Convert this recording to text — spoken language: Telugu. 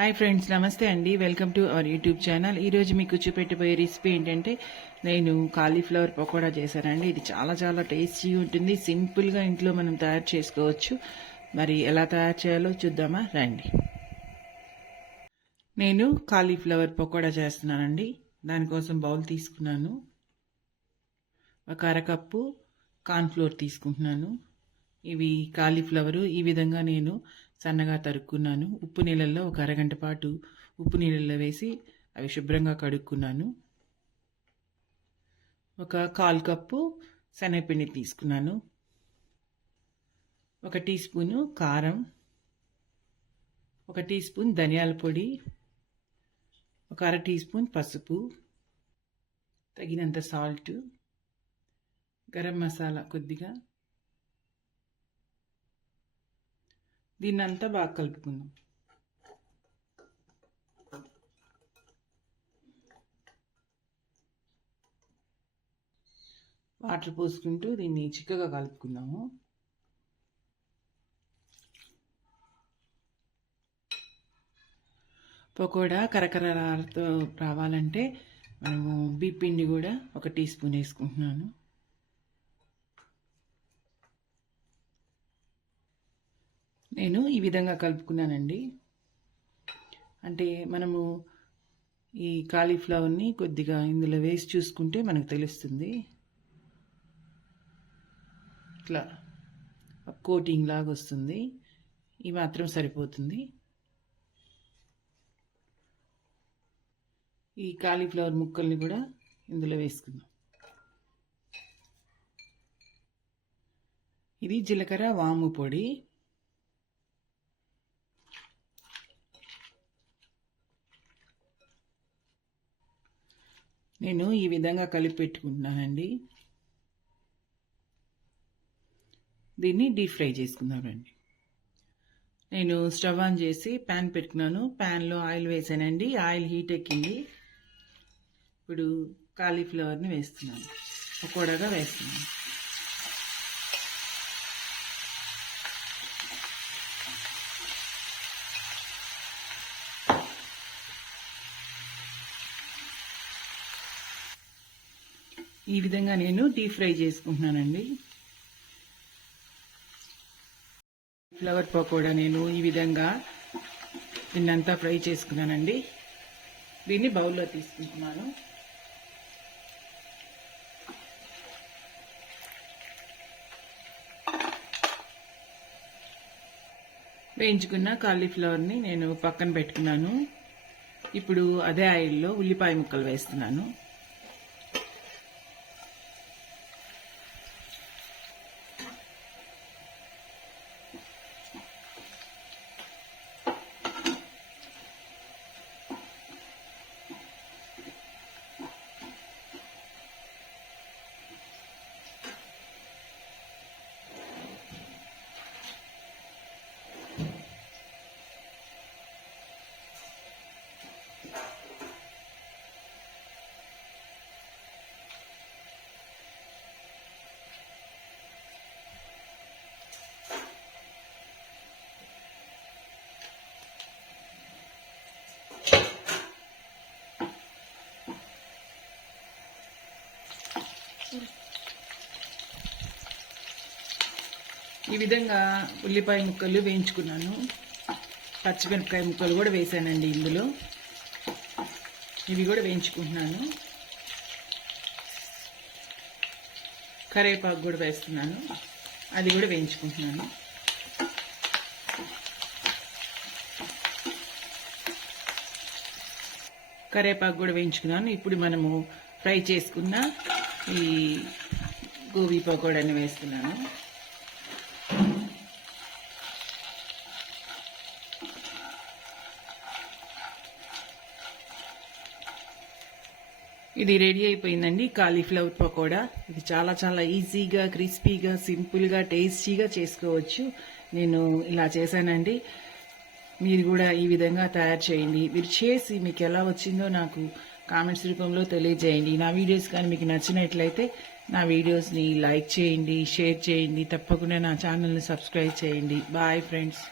హాయ్ ఫ్రెండ్స్, నమస్తే అండి. Welcome to our YouTube channel. ఈరోజు మీకు చూపెట్టబోయే రెసిపీ ఏంటంటే నేను కాలీఫ్లవర్ పకోడా చేశానండి. ఇది చాలా చాలా టేస్టీగా ఉంటుంది. సింపుల్గా ఇంట్లో మనం తయారు చేసుకోవచ్చు. మరి ఎలా తయారు చేయాలో చూద్దామా రండి. నేను కాలీఫ్లవర్ పకోడా చేస్తున్నానండి. దానికోసం బౌల్ తీసుకున్నాను. ఒక అరకప్పు కార్న్ఫ్లోర్ తీసుకుంటున్నాను. ఇవి కాలీఫ్లవరు ఈ విధంగా నేను సన్నగా తరుక్కున్నాను. ఉప్పు నీళ్ళల్లో ఒక అరగంట పాటు ఉప్పు నీళ్ళల్లో వేసి అవి శుభ్రంగా కడుక్కున్నాను. ఒక 1/4 కప్పు శనగపిండి తీసుకున్నాను. 1 టీ స్పూను కారం, 1 టీ స్పూన్ ధనియాల పొడి, ఒక 1/2 టీ స్పూన్ పసుపు, తగినంత సాల్ట్, గరం మసాలా కొద్దిగా. దీన్నంతా బాగా కలుపుకుందాం. వాటర్ పోసుకుంటూ దీన్ని చిక్కగా కలుపుకుందాము. పకోడా కరకరతో రావాలంటే మనము బియ్యం పిండి కూడా 1 టీ స్పూన్ వేసుకుంటున్నాను. నేను ఈ విధంగా కలుపుకున్నానండి. అంటే మనము ఈ కాలీఫ్లవర్ని కొద్దిగా ఇందులో వేసి చూసుకుంటే మనకు తెలుస్తుంది. ఇట్లా కోటింగ్ లాగా వస్తుంది. ఈ మాత్రం సరిపోతుంది. ఈ కాలీఫ్లవర్ ముక్కల్ని కూడా ఇందులో వేసుకుందాం. ఇది జీలకర్ర వాము పొడి. నేను ఈ విధంగా కలిపి పెట్టుకుంటున్నానండి. దీన్ని డీప్ ఫ్రై చేసుకుందామండి. నేను స్టవ్ ఆన్ చేసి ప్యాన్ పెట్టుకున్నాను. ప్యాన్లో ఆయిల్ వేసానండి. ఆయిల్ హీట్ ఎక్కింది. ఇప్పుడు కాలీఫ్లవర్ని వేస్తున్నాను. పకోడాగా వేస్తున్నాను. ఈ విధంగా నేను డీప్ ఫ్రై చేసుకుంటున్నానండి. ఫ్లవర్ పకోడా నేను ఈ విధంగా దీన్నంతా ఫ్రై చేసుకున్నానండి. దీన్ని బౌల్లో తీసుకుంటున్నాను. వేయించుకున్న కాలీఫ్లవర్ని నేను పక్కన పెట్టుకున్నాను. ఇప్పుడు అదే ఆయిల్లో ఉల్లిపాయ ముక్కలు వేస్తున్నాను. ఈ విధంగా ఉల్లిపాయ ముక్కలు వేయించుకున్నాను. పచ్చిమిరపకాయ ముక్కలు కూడా వేసానండి ఇందులో. ఇవి కూడా వేయించుకుంటున్నాను. కరివేపాకు కూడా వేస్తున్నాను. అది కూడా వేయించుకుంటున్నాను. కరివేపాకు కూడా వేయించుకున్నాను. ఇప్పుడు మనము ఫ్రై చేసుకున్న ఈ గోబీ పకోడాని వేస్తున్నాను. ఇది రెడీ అయిపోయిందండి, కాలీఫ్లవర్ పకోడా. ఇది చాలా చాలా ఈజీగా, క్రిస్పీగా, సింపుల్గా, టేస్టీగా చేసుకోవచ్చు. నేను ఇలా చేశానండి. మీరు కూడా ఈ విధంగా తయారు చేయండి. మీరు చేసి మీకు ఎలా వచ్చిందో నాకు కామెంట్స్ రూపంలో తెలియజేయండి. నా వీడియోస్ కానీ మీకు నచ్చినట్లయితే నా వీడియోస్ని లైక్ చేయండి, షేర్ చేయండి. తప్పకుండా నా ఛానల్ని సబ్స్క్రైబ్ చేయండి. Bye friends.